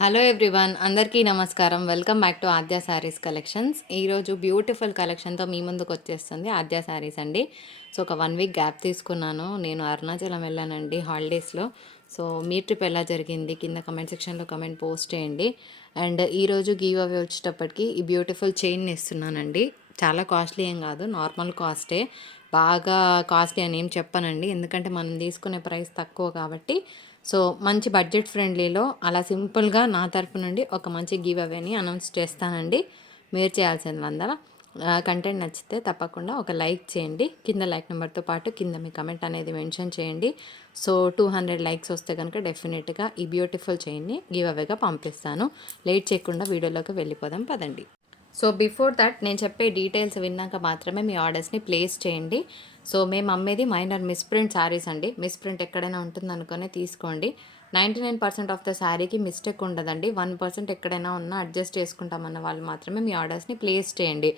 Hello everyone, అందరికీ నమస్కారం. Welcome back to Aadya saris collections. ఈరోజు బ్యూటిఫుల్ కలెక్షన్తో మీ ముందుకు వచ్చేస్తుంది ఆద్య శారీస్ అండి. సో ఒక 1 వీక్ గ్యాప్ తీసుకున్నాను. నేను అరుణాచలం వెళ్ళానండి హాలిడేస్లో. సో మీ ట్రిప్ ఎలా జరిగింది కింద కమెంట్ సెక్షన్లో కమెంట్ పోస్ట్ చేయండి. అండ్ ఈరోజు గివ్ అవే వచ్చేటప్పటికి ఈ బ్యూటిఫుల్ చైన్ ఇస్తున్నానండి. చాలా కాస్ట్లీ ఏం కాదు, నార్మల్ కాస్టే. బాగా కాస్ట్లీ అని ఏం చెప్పనండి, ఎందుకంటే మనం తీసుకునే ప్రైస్ తక్కువ కాబట్టి. సో మంచి బడ్జెట్ ఫ్రెండ్లీలో అలా సింపుల్గా నా తరపు నుండి ఒక మంచి గివ్ అవేని అనౌన్స్ చేస్తానండి. మీరు చేయాల్సింది కంటెంట్ నచ్చితే తప్పకుండా ఒక లైక్ చేయండి. కింద లైక్ నెంబర్తో పాటు కింద మీ కమెంట్ అనేది మెన్షన్ చేయండి. సో 200 లైక్స్ వస్తే కనుక డెఫినెట్గా ఈ బ్యూటిఫుల్ చైన్ని గివ్ అవేగా పంపిస్తాను. లేట్ చేయకుండా వీడియోలోకి వెళ్ళిపోదాం పదండి. సో బిఫోర్ దట్ నేను చెప్పే డీటెయిల్స్ విన్నాక మాత్రమే మీ ఆర్డర్స్ని ప్లేస్ చేయండి. సో మేము అమ్మేది మైనర్ మిస్ప్రింట్ శారీస్ అండి. మిస్ప్రింట్ ఎక్కడైనా ఉంటుంది అనుకునే తీసుకోండి. 99% ఆఫ్ ద శారీకి మిస్టేక్ ఉండదండి. 1% ఎక్కడైనా ఉన్నా అడ్జస్ట్ చేసుకుంటామన్న వాళ్ళు మాత్రమే మీ ఆర్డర్స్ని ప్లేస్ చేయండి.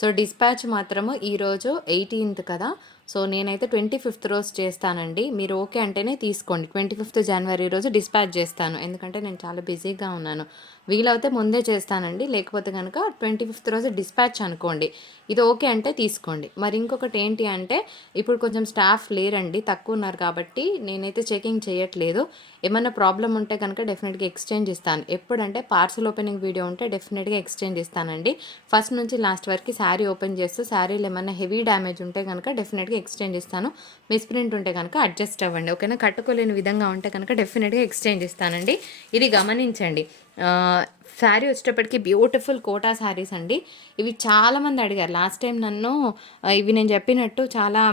సో డిస్పాచ్ మాత్రము ఈరోజు 18th కదా. సో నేనైతే 25th రోజు చేస్తానండి. మీరు ఓకే అంటేనే తీసుకోండి. 25th జనవరి రోజు డిస్పాచ్ చేస్తాను, ఎందుకంటే నేను చాలా బిజీగా ఉన్నాను. వీలైతే ముందే చేస్తానండి, లేకపోతే కనుక 25th రోజు డిస్పాచ్ అనుకోండి. ఇది ఓకే అంటే తీసుకోండి. మరి ఇంకొకటి ఏంటి అంటే, ఇప్పుడు కొంచెం స్టాఫ్ లేరండి, తక్కువ ఉన్నారు కాబట్టి నేనైతే చెకింగ్ చేయట్లేదు. ఏమైనా ప్రాబ్లం ఉంటే కనుక డెఫినెట్గా ఎక్స్చేంజ్ ఇస్తాను. ఎప్పుడంటే పార్సల్ ఓపెనింగ్ వీడియో ఉంటే డెఫినెట్గా ఎక్స్చేంజ్ ఇస్తానండి. ఫస్ట్ నుంచి లాస్ట్ వరకు శారీ ఓపెన్ చేస్తూ శారీలో ఏమైనా హెవీ డ్యామేజ్ ఉంటే కనుక డెఫినెట్గా ఎక్స్చేంజ్ ఇస్తాను. మిస్ప్రింట్ ఉంటే కనుక అడ్జస్ట్ అవ్వండి, ఓకేనా. కట్టుకోలేని విధంగా ఉంటే కనుక డెఫినెట్గా ఎక్స్చేంజ్ ఇస్తానండి. ఇది గమనించండి. శారీ వచ్చేటప్పటికి బ్యూటిఫుల్ కోటా శారీస్ అండి. ఇవి చాలామంది అడిగారు లాస్ట్ టైం నన్ను. ఇవి నేను చెప్పినట్టు చాలా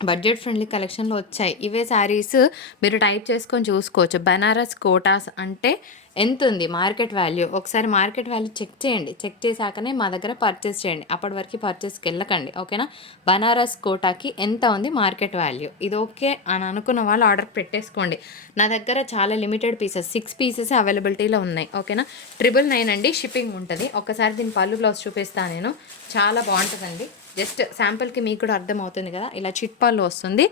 బడ్జెట్ ఫ్రెండ్లీ కలెక్షన్లో వచ్చాయి. ఇవే శారీస్ మీరు టైప్ చేసుకొని చూసుకోవచ్చు. బనారస్ కోటాస్ అంటే ఎంత ఉంది మార్కెట్ వాల్యూ, ఒకసారి మార్కెట్ వాల్యూ చెక్ చేయండి. చెక్ చేశాకనే మా దగ్గర పర్చేస్ చేయండి, అప్పటి వరకు పర్చేస్కి వెళ్ళకండి, ఓకేనా. బనారస్ కోటాకి ఎంత ఉంది మార్కెట్ వాల్యూ, ఇది ఓకే అని అనుకున్న వాళ్ళు ఆర్డర్ పెట్టేసుకోండి. నా దగ్గర చాలా లిమిటెడ్ పీసెస్ 6 పీసెస్ అవైలబిలిటీలో ఉన్నాయి, ఓకేనా. 999 అండి, షిప్పింగ్ ఉంటుంది. ఒకసారి దీని పళ్ళు బ్లౌజ్ చూపిస్తాను నేను, చాలా బాగుంటుందండి. జస్ట్ శాంపుల్కి మీకు కూడా అర్థమవుతుంది కదా, ఇలా చిట్పాల్లో వస్తుంది.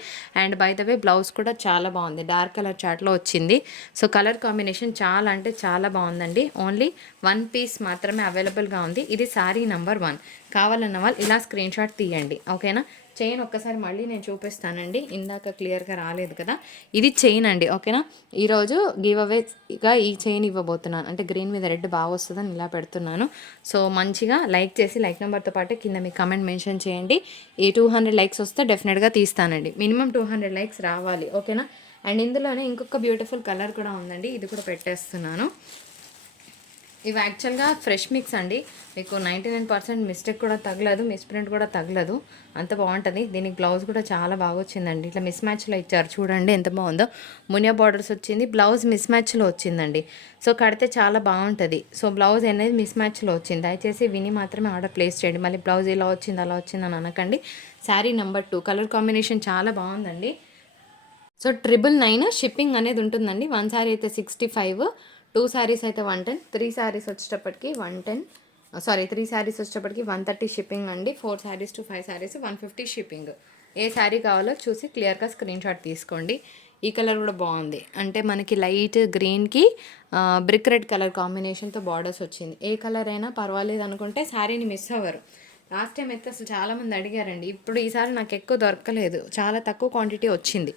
And by the way blouse కూడా చాలా బాగుంది, డార్క్ కలర్ చాట్లో వచ్చింది. సో కలర్ కాంబినేషన్ చాలా అంటే చాలా బాగుందండి. ఓన్లీ 1 పీస్ మాత్రమే అవైలబుల్గా ఉంది. ఇది శారీ నెంబర్ 1. కావాలన్న వాళ్ళు ఇలా స్క్రీన్ షాట్ తీయండి, ఓకేనా. చైన్ ఒక్కసారి మళ్ళీ నేను చూపిస్తానండి, ఇందాక క్లియర్గా రాలేదు కదా. ఇది చైన్ అండి, ఓకేనా. ఈరోజు గివ్ అవేగా ఈ చైన్ ఇవ్వబోతున్నాను, అంటే గ్రీన్ మీద రెడ్ బాగా వస్తుందని ఇలా పెడుతున్నాను. సో మంచిగా లైక్ చేసి లైక్ నెంబర్తో పాటు కింద మీ కమెంట్ మెన్షన్ చేయండి. ఈ 200 లైక్స్ వస్తే డెఫినెట్గా తీస్తానండి. మినిమం 200 లైక్స్ రావాలి, ఓకేనా. అండ్ ఇందులోనే ఇంకొక బ్యూటిఫుల్ కలర్ కూడా ఉందండి, ఇది కూడా పెట్టేస్తున్నాను. ఇవి యాక్చువల్గా ఫ్రెష్ మిక్స్ అండి. మీకు 99% మిస్టేక్ కూడా తగలదు, మిస్ప్రింట్ కూడా తగలదు, అంత బాగుంటుంది. దీనికి బ్లౌజ్ కూడా చాలా బాగా వచ్చిందండి. ఇట్లా మిస్ మ్యాచ్లో ఇచ్చారు, చూడండి ఎంత బాగుందో. మునియా బార్డర్స్ వచ్చింది, బ్లౌజ్ మిస్ మ్యాచ్లో వచ్చిందండి. సో కడితే చాలా బాగుంటుంది. సో బ్లౌజ్ అనేది మిస్ మ్యాచ్లో వచ్చింది. దయచేసి విని మాత్రమే ఆర్డర్ ప్లేస్ చేయండి. మళ్ళీ బ్లౌజ్ ఇలా వచ్చింది అలా వచ్చిందని అనకండి. శారీ నెంబర్ 2 కలర్ కాంబినేషన్ చాలా బాగుందండి. సో 999 షిప్పింగ్ అనేది ఉంటుందండి. 1 శారీ అయితే 65, 2 శారీస్ అయితే 110, 3 శారీస్ వచ్చేటప్పటికి 110, 3 శారీస్ వచ్చేటప్పటికి 130 షిప్పింగ్ అండి. 4 శారీస్ టు 5 శారీస్ 150 షిప్పింగ్. ఏ శారీ కావాలో చూసి క్లియర్గా స్క్రీన్ షాట్ తీసుకోండి. ఈ కలర్ కూడా బాగుంది, అంటే మనకి లైట్ గ్రీన్కి బ్రిక్ రెడ్ కలర్ కాంబినేషన్తో బార్డర్స్ వచ్చింది. ఏ కలర్ అయినా పర్వాలేదు అనుకుంటే శారీని మిస్ అవ్వరు. లాస్ట్ టైం అయితే అసలు చాలామంది అడిగారండి. ఇప్పుడు ఈసారి నాకు ఎక్కువ దొరకలేదు, చాలా తక్కువ క్వాంటిటీ వచ్చింది.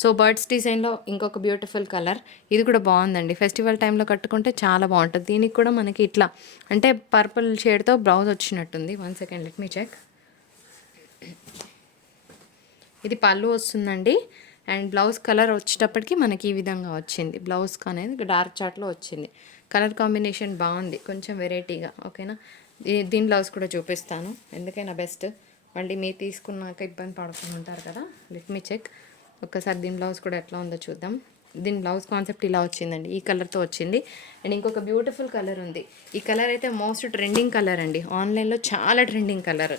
సో బర్డ్స్ డిజైన్లో ఇంకొక బ్యూటిఫుల్ కలర్, ఇది కూడా బాగుందండి. ఫెస్టివల్ టైంలో కట్టుకుంటే చాలా బాగుంటుంది. దీనికి కూడా మనకి ఇట్లా అంటే పర్పుల్ షేడ్తో బ్లౌజ్ వచ్చినట్టుంది. 1 సెకండ్ లెట్ మీ చెక్. ఇది పళ్ళు వస్తుందండి. అండ్ బ్లౌజ్ కలర్ వచ్చేటప్పటికి మనకి ఈ విధంగా వచ్చింది. బ్లౌజ్ అనేది డార్క్ చాట్లో వచ్చింది. కలర్ కాంబినేషన్ బాగుంది, కొంచెం వెరైటీగా, ఓకేనా. దీని బ్లౌజ్ కూడా చూపిస్తాను, ఎందుకైనా బెస్ట్. మళ్ళీ మీరు తీసుకున్నాక ఇబ్బంది పడుకుని ఉంటారు కదా. Let me check. ఒక్కసారి దీని బ్లౌజ్ కూడా ఎట్లా ఉందో చూద్దాం. దీని బ్లౌజ్ కాన్సెప్ట్ ఇలా వచ్చిందండి, ఈ కలర్తో వచ్చింది. అండ్ ఇంకొక బ్యూటిఫుల్ కలర్ ఉంది. ఈ కలర్ అయితే మోస్ట్ ట్రెండింగ్ కలర్ అండి, ఆన్లైన్లో చాలా ట్రెండింగ్ కలర్.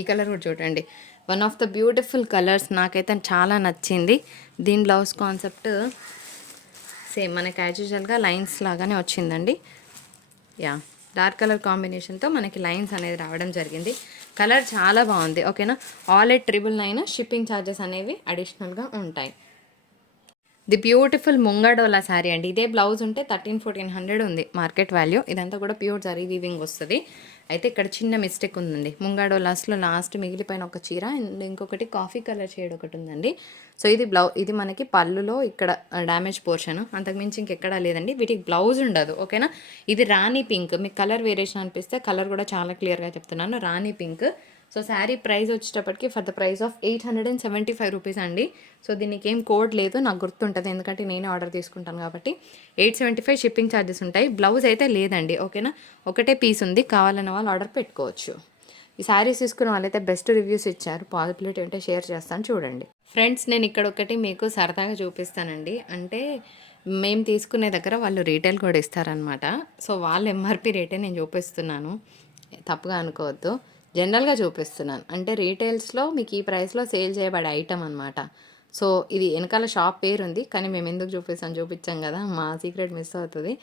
ఈ కలర్ కూడా చూడండి, one of the beautiful colours, నాకైతే చాలా నచ్చింది. దీని బ్లౌజ్ కాన్సెప్ట్ సేమ్ మనకి యాజ్ యూజువల్గా లైన్స్ లాగానే వచ్చిందండి. యా, డార్క్ కలర్ కాంబినేషన్తో మనకి లైన్స్ అనేది రావడం జరిగింది. కలర్ చాలా బాగుంది, ఓకేనా. ఆల్ 999 షిప్పింగ్ ఛార్జెస్ అనేవి అడిషనల్గా ఉంటాయి. ది బ్యూటిఫుల్ ముంగడోలా శారీ అండి. ఇదే బ్లౌజ్ ఉంటే 1300-1400 ఉంది మార్కెట్ వాల్యూ. ఇదంతా కూడా ప్యూర్ జరీ వీవింగ్ వస్తుంది. అయితే ఇక్కడ చిన్న మిస్టేక్ ఉందండి. ముంగాడోలాస్లో లాస్ట్ మిగిలిపోయిన ఒక చీర అండ్ ఇంకొకటి కాఫీ కలర్ షేడ్ ఒకటి ఉందండి. సో ఇది మనకి పళ్ళులో ఇక్కడ డ్యామేజ్ పోర్షన్, అంతకుమించి ఇంకెక్కడా లేదండి. వీటికి బ్లౌజ్ ఉండదు, ఓకేనా. ఇది రాణి పింక్, మీకు కలర్ వేరియేషన్ అనిపిస్తే కలర్ కూడా చాలా క్లియర్గా చెప్తున్నాను, రాణి పింక్. సో శారీ ప్రైస్ వచ్చేటప్పటికి for the price of 875 rupees అండి. సో దీనికి ఏం కోడ్ లేదు, నాకు గుర్తుంటుంది ఎందుకంటే నేనే ఆర్డర్ తీసుకుంటాను కాబట్టి. 875 షిప్పింగ్ ఛార్జెస్ ఉంటాయి. బ్లౌజ్ అయితే లేదండి, ఓకేనా. ఒకటే పీస్ ఉంది, కావాలన్న వాళ్ళు ఆర్డర్ పెట్టుకోవచ్చు. ఈ శారీస్ తీసుకున్న వాళ్ళైతే బెస్ట్ రివ్యూస్ ఇచ్చారు. పాసిబిలిటీ ఉంటే షేర్ చేస్తాను, చూడండి. ఫ్రెండ్స్, నేను ఇక్కడ ఒకటి మీకు సరదాగా చూపిస్తానండి. అంటే మేము తీసుకునే దగ్గర వాళ్ళు రీటైల్ కూడా ఇస్తారనమాట. సో వాళ్ళ ఎంఆర్పి రేటే నేను చూపిస్తున్నాను, తప్పుగా అనుకోవద్దు. జనరల్గా చూపిస్తున్నాను, అంటే రీటైల్స్లో మీకు ఈ ప్రైస్లో సేల్ చేయబడే ఐటమ్ అనమాట. సో ఇది వెనకాల షాప్ పేరు ఉంది, కానీ మేము ఎందుకు చూపించాం కదా, మా సీక్రెట్ మిస్ అవుతుంది.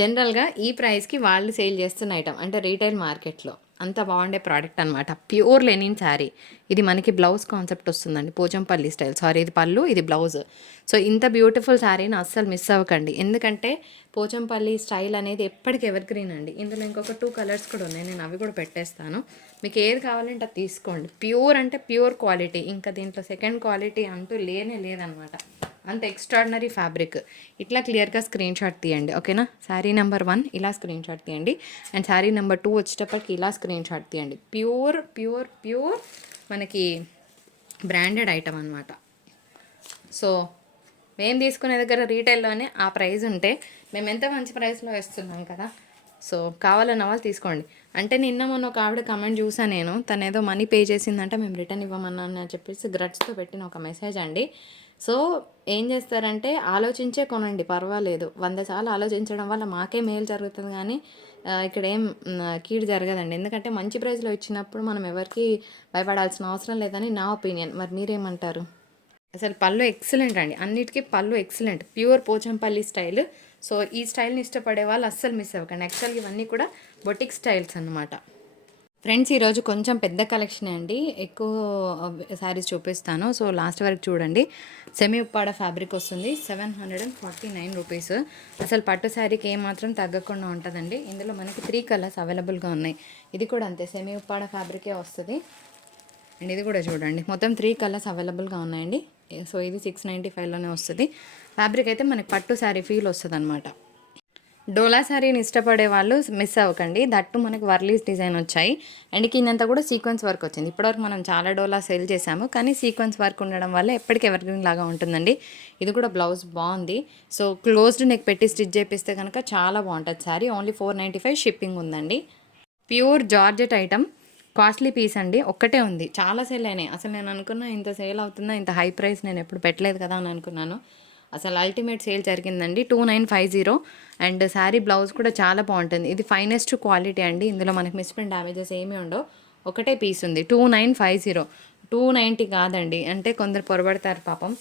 జనరల్గా ఈ ప్రైస్కి వాళ్ళు సేల్ చేస్తున్న ఐటమ్, అంటే రీటైల్ మార్కెట్లో అంత బాగుండే ప్రోడక్ట్ అనమాట. Pure linen sari. ఇది మనకి బ్లౌజ్ కాన్సెప్ట్ వస్తుందండి, పోచంపల్లి స్టైల్. సారీ, ఇది పళ్ళు, ఇది బ్లౌజ్. సో ఇంత బ్యూటిఫుల్ శారీని అస్సలు మిస్ అవ్వకండి, ఎందుకంటే పోచంపల్లి స్టైల్ అనేది ఎప్పటికీ ఎవర్ గ్రీన్ అండి. ఇందులో ఇంకొక 2 కలర్స్ కూడా ఉన్నాయి, నేను అవి కూడా పెట్టేస్తాను. మీకు ఏది కావాలంటే అది తీసుకోండి. ప్యూర్ అంటే ప్యూర్ క్వాలిటీ, ఇంకా దీంట్లో సెకండ్ క్వాలిటీ అంటూ లేదనమాట. అంత ఎక్స్ట్రాడినరీ ఫ్యాబ్రిక్. ఇట్లా క్లియర్గా స్క్రీన్ షాట్ తీయండి, ఓకేనా. శారీ నెంబర్ 1 ఇలా స్క్రీన్ షాట్ తీయండి, అండ్ శారీ నెంబర్ 2 వచ్చేటప్పటికి ఇలా స్క్రీన్ షాట్ తీయండి. ప్యూర్ ప్యూర్ ప్యూర్ మనకి బ్రాండెడ్ ఐటమ్ అనమాట. సో మేము తీసుకునే దగ్గర రీటైల్లోనే ఆ ప్రైస్ ఉంటే మేము ఎంత మంచి ప్రైస్లో ఇస్తున్నాం కదా. సో కావాలన్న వాళ్ళు తీసుకోండి. అంటే నిన్న మొన్న ఒక ఆవిడ కమెంట్ చూసాను నేను, తను ఏదో మనీ పే చేసిందంటే మేము రిటర్న్ ఇవ్వమన్నాను అని చెప్పేసి గ్రట్స్తో పెట్టిన ఒక మెసేజ్ అండి. సో ఏం చేస్తారంటే ఆలోచించే కొనండి, పర్వాలేదు. 100 సార్లు ఆలోచించడం వల్ల మాకే మేలు జరుగుతుంది, కానీ ఇక్కడ ఏం కీడు జరగదండి. ఎందుకంటే మంచి ప్రైస్లో ఇచ్చినప్పుడు మనం ఎవరికి భయపడాల్సిన అవసరం లేదని నా ఒపీనియన్. మరి మీరేమంటారు? అసలు పళ్ళు ఎక్సలెంట్ అండి, అన్నిటికీ పళ్ళు excellent, pure Pochampally style. So ఈ స్టైల్ని ఇష్టపడే వాళ్ళు అస్సలు మిస్ అవ్వకండి. యాక్చువల్గా ఇవన్నీ కూడా బొటిక్ స్టైల్స్ అన్నమాట. ఫ్రెండ్స్, ఈరోజు కొంచెం పెద్ద కలెక్షన్ అండి, ఎక్కువ శారీస్ చూపిస్తాను. సో లాస్ట్ వరకు చూడండి. సెమీ ఉప్పాడ ఫ్యాబ్రిక్ వస్తుంది, 749 రూపీస్. అసలు పట్టు శారీకి ఏమాత్రం తగ్గకుండా ఉంటుందండి. ఇందులో మనకి 3 కలర్స్ అవైలబుల్గా ఉన్నాయి. ఇది కూడా అంతే, సెమీ ఉప్పాడ ఫ్యాబ్రికే వస్తుంది. అండ్ ఇది కూడా చూడండి, మొత్తం 3 కలర్స్ అవైలబుల్గా ఉన్నాయండి. సో ఇది 695లోనే వస్తుంది. ఫ్యాబ్రిక్ అయితే మనకి పట్టు శారీ ఫీల్ వస్తుంది అనమాట. డోలా శారీని ఇష్టపడే వాళ్ళు మిస్ అవ్వకండి. దట్టు మనకి వర్లీస్ డిజైన్ వచ్చాయి, అండ్ కిందంతా కూడా సీక్వెన్స్ వర్క్ వచ్చింది. ఇప్పటివరకు మనం చాలా డోలా సేల్ చేసాము, కానీ సీక్వెన్స్ వర్క్ ఉండడం వల్ల ఎప్పటికీ ఎవర్గ్రీన్ లాగా ఉంటుందండి. ఇది కూడా బ్లౌజ్ బాగుంది. సో క్లోజ్డ్ నెక్ పెట్టి స్టిచ్ చేపిస్తే కనుక చాలా బాగుంటుంది శారీ. ఓన్లీ 495 షిప్పింగ్ ఉందండి. Pure georgette item, costly piece అండి. ఒక్కటే ఉంది, చాలా సేల్ అయినాయి. అసలు నేను అనుకున్నా ఇంత సేల్ అవుతుందా, ఇంత హై ప్రైస్ నేను ఎప్పుడు పెట్టలేదు కదా అని అనుకున్నాను. అసలు అల్టిమేట్ సేల్ జరిగిందండి. 2950. అండ్ శారీ బ్లౌజ్ కూడా చాలా బాగుంటుంది. ఇది ఫైనెస్ట్ క్వాలిటీ అండి, ఇందులో మనకి మిస్ప్రింట్ డ్యామేజెస్ ఏమీ ఉండవు. ఒకటే పీస్ ఉంది, 2950. 290 కాదండి, అంటే కొందరు పొరబడతారు పాపం,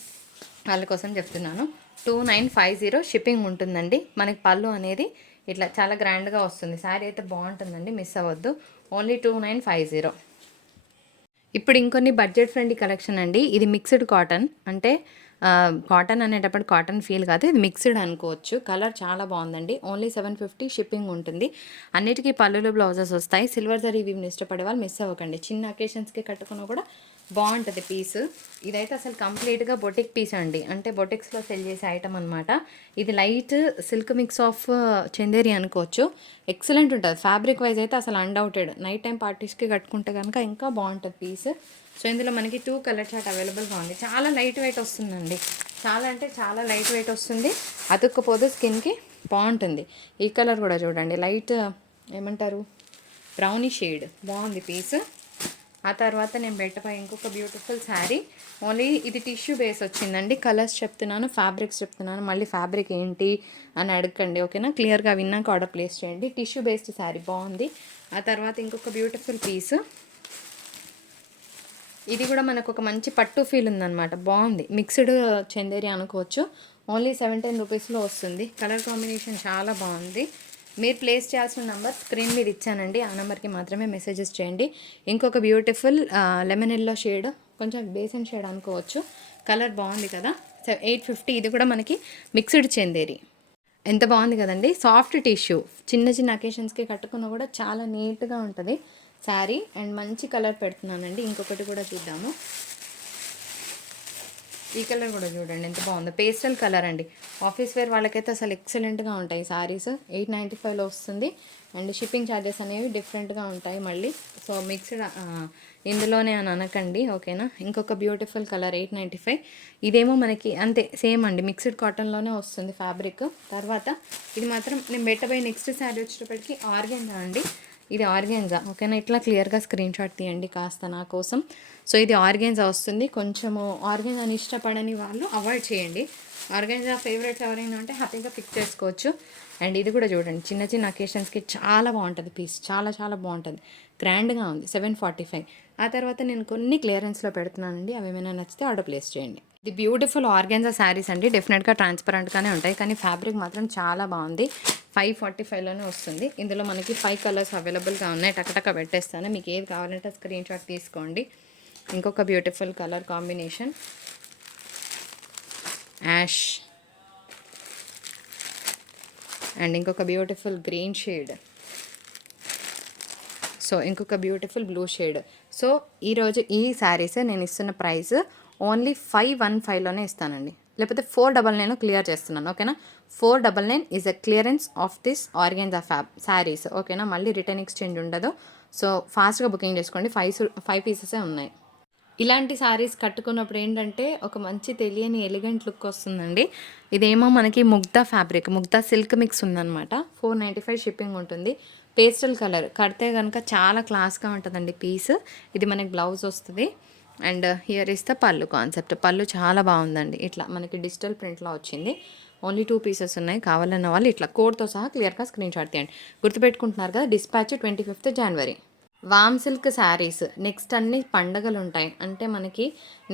వాళ్ళ కోసం చెప్తున్నాను. 2950 షిప్పింగ్ ఉంటుందండి. మనకి పళ్ళు అనేది ఇట్లా చాలా గ్రాండ్గా వస్తుంది. శారీ అయితే బాగుంటుందండి, మిస్ అవ్వద్దు. ఓన్లీ 2950. ఇప్పుడు ఇంకొన్ని బడ్జెట్ ఫ్రెండ్లీ కలెక్షన్ అండి. ఇది మిక్స్డ్ కాటన్, అంటే కాటన్ అనేటప్పుడు కాటన్ ఫీల్ కాదు, ఇది మిక్స్డ్ అనుకోవచ్చు. కలర్ చాలా బాగుందండి. ఓన్లీ 750 షిప్పింగ్ ఉంటుంది. అన్నిటికీ పళ్ళులు బ్లౌజెస్ వస్తాయి. సిల్వర్ జరీ వీవ్ని ఇష్టపడే వాళ్ళు మిస్ అవ్వకండి. చిన్న అకేషన్స్కి కట్టుకున్నా కూడా బాగుంటుంది పీస్. ఇదైతే అసలు కంప్లీట్గా బొటిక్ పీస్ అండి, అంటే బొటిక్స్లో సెల్ చేసే ఐటమ్ అనమాట. ఇది light silk mix of Chanderi అనుకోవచ్చు. ఎక్సలెంట్ ఉంటుంది ఫ్యాబ్రిక్ వైజ్ అయితే, అసలు అన్డౌటెడ్. నైట్ టైం పార్టీస్కి కట్టుకుంటే కనుక ఇంకా బాగుంటుంది పీస్. సో ఇందులో మనకి 2 కలర్ చార్ట్ అవైలబుల్గా ఉంది. చాలా లైట్ వెయిట్ వస్తుందండి, చాలా అంటే చాలా లైట్ వెయిట్ వస్తుంది. అతుక్కుపోదు, స్కిన్కి బాగుంటుంది. ఈ కలర్ కూడా చూడండి, లైట్ ఏమంటారు, బ్రౌనీ షేడ్, బాగుంది పీస్. ఆ తర్వాత నేను పెట్టబోయే ఇంకొక బ్యూటిఫుల్ శారీ, ఓన్లీ ఇది టిష్యూ బేస్ వచ్చిందండి. కలర్స్ చెప్తున్నాను, ఫ్యాబ్రిక్స్ చెప్తున్నాను, మళ్ళీ ఫ్యాబ్రిక్ ఏంటి అని అడగండి, ఓకేనా. క్లియర్గా విన్నాక ఆర్డర్ ప్లేస్ చేయండి. టిష్యూ బేస్డ్ శారీ బాగుంది. ఆ తర్వాత ఇంకొక బ్యూటిఫుల్ పీస్, ఇది కూడా మనకు ఒక మంచి పట్టు ఫీల్ ఉందన్నమాట, బాగుంది. మిక్స్డ్ చందేరి అనుకోవచ్చు. ఓన్లీ 17 రూపీస్లో వస్తుంది. కలర్ కాంబినేషన్ చాలా బాగుంది. మీరు ప్లేస్ చేయాల్సిన నెంబర్ స్క్రీన్ మీద ఇచ్చానండి, ఆ నెంబర్కి మాత్రమే మెసేజెస్ చేయండి. ఇంకొక బ్యూటిఫుల్ లెమన్ ఎల్లో షేడ్, కొంచెం బేసన్ షేడ్ అనుకోవచ్చు. కలర్ బాగుంది కదా. 850. ఇది కూడా మనకి మిక్స్డ్ చందేరి. ఎంత బాగుంది కదండి, సాఫ్ట్ టిష్యూ. చిన్న చిన్న అకేషన్స్కి కట్టుకున్న కూడా చాలా నీట్గా ఉంటుంది శారీ. అండ్ మంచి కలర్ పెడుతున్నానండి. ఇంకొకటి కూడా చూద్దాము. ఈ కలర్ కూడా చూడండి ఎంత బాగుందో, పేస్టల్ కలర్ అండి. ఆఫీస్ వేర్ వాళ్ళకైతే అసలు ఎక్సలెంట్గా ఉంటాయి సారీస్. 895లో వస్తుంది. అండ్ షిప్పింగ్ ఛార్జెస్ అనేవి డిఫరెంట్గా ఉంటాయి మళ్ళీ. సో మిక్స్డ్ ఇందులోనే అని అనకండి, ఓకేనా. ఇంకొక బ్యూటిఫుల్ కలర్ 895. ఇదేమో మనకి అంతే సేమ్ అండి, మిక్స్డ్ కాటన్లోనే వస్తుంది ఫ్యాబ్రిక్. తర్వాత ఇది మాత్రం నేను పెట్టబోయే నెక్స్ట్ శారీ వచ్చేటప్పటికి ఆర్గెంజా అండి. ఇది ఆర్గెన్జా, ఓకేనా. ఇట్లా క్లియర్గా స్క్రీన్ షాట్ తీయండి కాస్త నా కోసం. సో ఇది ఆర్గెన్జా వస్తుంది. కొంచెము ఆర్గెన్జాని ఇష్టపడని వాళ్ళు అవాయిడ్ చేయండి. ఆర్గెన్జా ఫేవరెట్స్ ఎవరైనా ఉంటే హ్యాపీగా పిక్ చేసుకోవచ్చు. అండ్ ఇది కూడా చూడండి, చిన్న చిన్న అకేషన్స్కి చాలా బాగుంటుంది పీస్, చాలా చాలా బాగుంటుంది, గ్రాండ్గా ఉంది. 745. ఆ తర్వాత నేను కొన్ని క్లియరెన్స్లో పెడుతున్నానండి, అవి ఏమైనా నచ్చితే ఆర్డర్ ప్లేస్ చేయండి. ఇది బ్యూటిఫుల్ ఆర్గెన్జా శారీస్ అండి. డెఫినెట్గా ట్రాన్స్పరెంట్గానే ఉంటాయి, కానీ ఫ్యాబ్రిక్ మాత్రం చాలా బాగుంది. 545లోనే వస్తుంది. ఇందులో మనకి 5 కలర్స్ అవైలబుల్గా ఉన్నాయి. టకటక పెట్టేస్తాను, మీకు ఏది కావాలంటే స్క్రీన్ షాట్ తీసుకోండి. ఇంకొక beautiful colour combination ash, and ఇంకొక బ్యూటిఫుల్ గ్రీన్ షేడ్. సో ఇంకొక బ్యూటిఫుల్ బ్లూ షేడ్. సో ఈరోజు ఈ శారీస్ నేను ఇస్తున్న ప్రైస్ ఓన్లీ 515లోనే ఇస్తానండి, లేకపోతే 499 క్లియర్ చేస్తున్నాను, ఓకేనా. 499 is a clearance of this organza saris, ఓకేనా. మళ్ళీ రిటర్న్ ఎక్స్చేంజ్ ఉండదు. సో ఫాస్ట్గా బుకింగ్ చేసుకోండి. 5 పీసెసే ఉన్నాయి. ఇలాంటి శారీస్ కట్టుకున్నప్పుడు ఏంటంటే ఒక మంచి తెలియని ఎలిగెంట్ లుక్ వస్తుందండి. ఇదేమో మనకి ముగ్ధా ఫ్యాబ్రిక్, ముగ్ధా సిల్క్ మిక్స్ ఉందన్నమాట. 495 షిప్పింగ్ ఉంటుంది. పేస్టల్ కలర్ కడితే కనుక చాలా క్లాస్గా ఉంటుందండి పీస్. ఇది మనకి బ్లౌజ్ వస్తుంది. అండ్ హియర్ ఇస్ ద పళ్ళు కాన్సెప్ట్. పళ్ళు చాలా బాగుందండి, ఇట్లా మనకి డిజిటల్ ప్రింట్లో వచ్చింది. ఓన్లీ 2 పీసెస్ ఉన్నాయి. కావాలన్న వాళ్ళు ఇట్లా కోడ్తో సహా క్లియర్గా స్క్రీన్ షాట్ తీయండి. గుర్తుపెట్టుకుంటున్నారు కదా, డిస్పాచ్ 25th January. వామ్ సిల్క్ శారీస్. నెక్స్ట్ అన్ని పండగలు ఉంటాయి, అంటే మనకి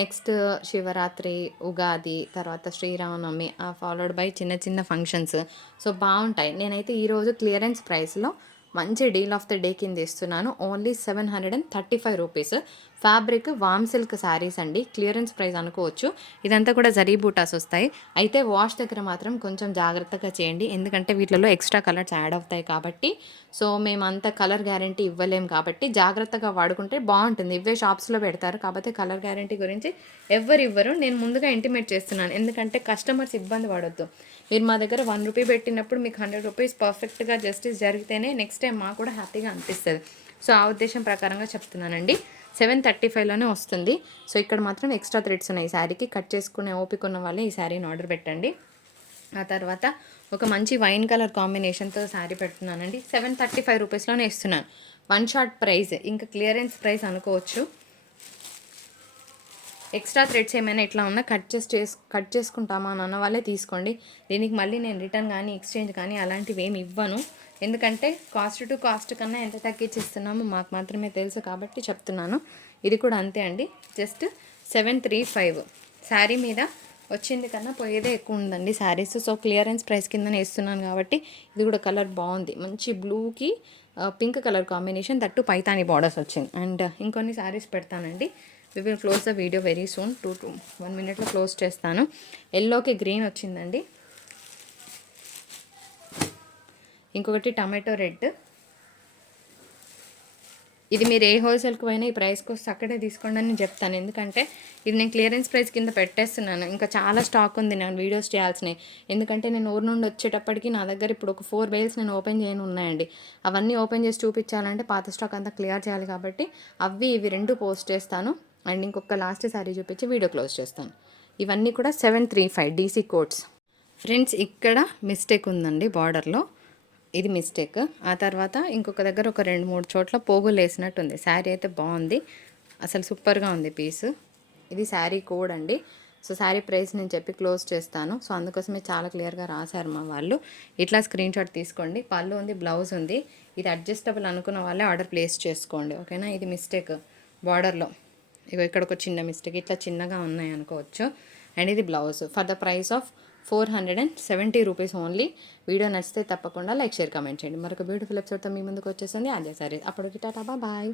నెక్స్ట్ శివరాత్రి, ఉగాది, తర్వాత శ్రీరామనవమి, ఫాలోడ్ బై చిన్న చిన్న ఫంక్షన్స్. సో బాగుంటాయి. నేనైతే ఈరోజు క్లియరెన్స్ ప్రైస్లో మంచి డీల్ ఆఫ్ ద డే కింద ఇస్తున్నాను. Only 735 rupees. ఫ్యాబ్రిక్ వామ్ సిల్క్ శారీస్ అండి. క్లియరెన్స్ ప్రైస్ అనుకోవచ్చు. ఇదంతా కూడా జరీ బూటాస్ వస్తాయి. అయితే వాష్ దగ్గర మాత్రం కొంచెం జాగ్రత్తగా చేయండి, ఎందుకంటే వీటిలో ఎక్స్ట్రా కలర్స్ యాడ్ అవుతాయి కాబట్టి. సో మేము అంత కలర్ గ్యారంటీ ఇవ్వలేము కాబట్టి జాగ్రత్తగా వాడుకుంటే బాగుంటుంది. ఇవే షాప్స్లో పెడతారు కాబట్టి కలర్ గ్యారంటీ గురించి ఎవ్వరు ఇవ్వరు. నేను ముందుగా ఇంటిమేట్ చేస్తున్నాను, ఎందుకంటే కస్టమర్స్ ఇబ్బంది పడొద్దు. మీరు మా దగ్గర 1 రూపీ పెట్టినప్పుడు మీకు 100 రూపీస్ పర్ఫెక్ట్గా జస్టిస్ జరిగితేనే నెక్స్ట్ టైం మాకు కూడా హ్యాపీగా అనిపిస్తుంది. సో ఆ ఉద్దేశం ప్రకారంగా చెప్తున్నానండి. 735లోనే వస్తుంది. సో ఇక్కడ మాత్రం ఎక్స్ట్రా థ్రెడ్స్ ఉన్నాయి ఈ శారీకి. కట్ చేసుకునే ఓపిక ఉన్న వాళ్ళే ఈ శారీని ఆర్డర్ పెట్టండి. ఆ తర్వాత ఒక మంచి వైన్ కలర్ కాంబినేషన్తో శారీ పెడుతున్నానండి. 735 రూపీస్లోనే ఇస్తున్నాను. 1 షాట్ ప్రైస్, ఇంకా క్లియరెన్స్ ప్రైస్ అనుకోవచ్చు. ఎక్స్ట్రా థ్రెడ్స్ ఏమైనా ఇట్లా ఉన్నా కట్ చేసుకుంటామా అని అన్న వాళ్ళే తీసుకోండి. దీనికి మళ్ళీ నేను రిటర్న్ కానీ ఎక్స్చేంజ్ కానీ అలాంటివి ఏమి ఇవ్వను, ఎందుకంటే కాస్ట్ టు కాస్ట్ కన్నా ఎంత తగ్గించి ఇస్తున్నామో మాకు మాత్రమే తెలుసు కాబట్టి చెప్తున్నాను. ఇది కూడా అంతే అండి, జస్ట్ 735. శారీ మీద వచ్చింది కన్నా పోయేదే ఎక్కువ ఉందండి శారీస్. సో క్లియరెన్స్ ప్రైస్ కిందనే ఇస్తున్నాను కాబట్టి. ఇది కూడా కలర్ బాగుంది, మంచి బ్లూకి pink colour combination, that Paithani borders వచ్చింది. అండ్ ఇంకొన్ని శారీస్ పెడతానండి. We will close the video very soon. 1 మినిట్లో క్లోజ్ చేస్తాను. ఎల్లోకి గ్రీన్ వచ్చిందండి. ఇంకొకటి టమాటో రెడ్. ఇది మీరు ఏ హోల్సేల్కి పోయినా ఈ ప్రైస్కి వస్తే అక్కడే తీసుకోండి అని నేను చెప్తాను, ఎందుకంటే ఇది నేను క్లియరెన్స్ ప్రైస్ కింద పెట్టేస్తున్నాను. ఇంకా చాలా స్టాక్ ఉంది నేను వీడియోస్ చేయాల్సినవి, ఎందుకంటే నేను ఊరు నుండి వచ్చేటప్పటికి నా దగ్గర ఇప్పుడు ఒక 4 బేల్స్ నేను ఓపెన్ చేయని ఉన్నాయండి. అవన్నీ ఓపెన్ చేసి చూపించాలంటే పాత స్టాక్ అంతా క్లియర్ చేయాలి కాబట్టి ఇవి 2 పోస్ట్ చేస్తాను. అండ్ ఇంకొక లాస్ట్ శారీ చూపించి వీడియో క్లోజ్ చేస్తాను. ఇవన్నీ కూడా 735 డీసీ కోడ్స్. ఫ్రెండ్స్ ఇక్కడ మిస్టేక్ ఉందండి బార్డర్లో, ఇది మిస్టేక్. ఆ తర్వాత ఇంకొక దగ్గర ఒక 2-3 చోట్ల పోగులు వేసినట్టుంది. శారీ అయితే బాగుంది, అసలు సూపర్గా ఉంది పీస్. ఇది శారీ కోడ్ అండి. సో శారీ ప్రైస్ నేను చెప్పి క్లోజ్ చేస్తాను. సో అందుకోసమే చాలా క్లియర్గా రాశారు మా వాళ్ళు. ఇట్లా స్క్రీన్ షాట్ తీసుకోండి. పళ్ళు ఉంది, బ్లౌజ్ ఉంది. ఇది అడ్జస్టబుల్ అనుకున్న వాళ్ళే ఆర్డర్ ప్లేస్ చేసుకోండి, ఓకేనా. ఇది మిస్టేక్ బార్డర్లో, ఇక్కడ ఒక చిన్న మిస్టేక్, ఇట్లా చిన్నగా ఉన్నాయి అనుకోవచ్చు. అండ్ ఇది blouse for the price of 470 rupees only. Video నచ్చితే తప్పకుండా లైక్, షేర్, కామెంట్ చేయండి. మరొక బ్యూటిఫుల్ ఎపిసోడ్తో మీ ముందుకు వచ్చేసింది ఆద్య సారీస్. అప్పటికి టాటా, బాయ్.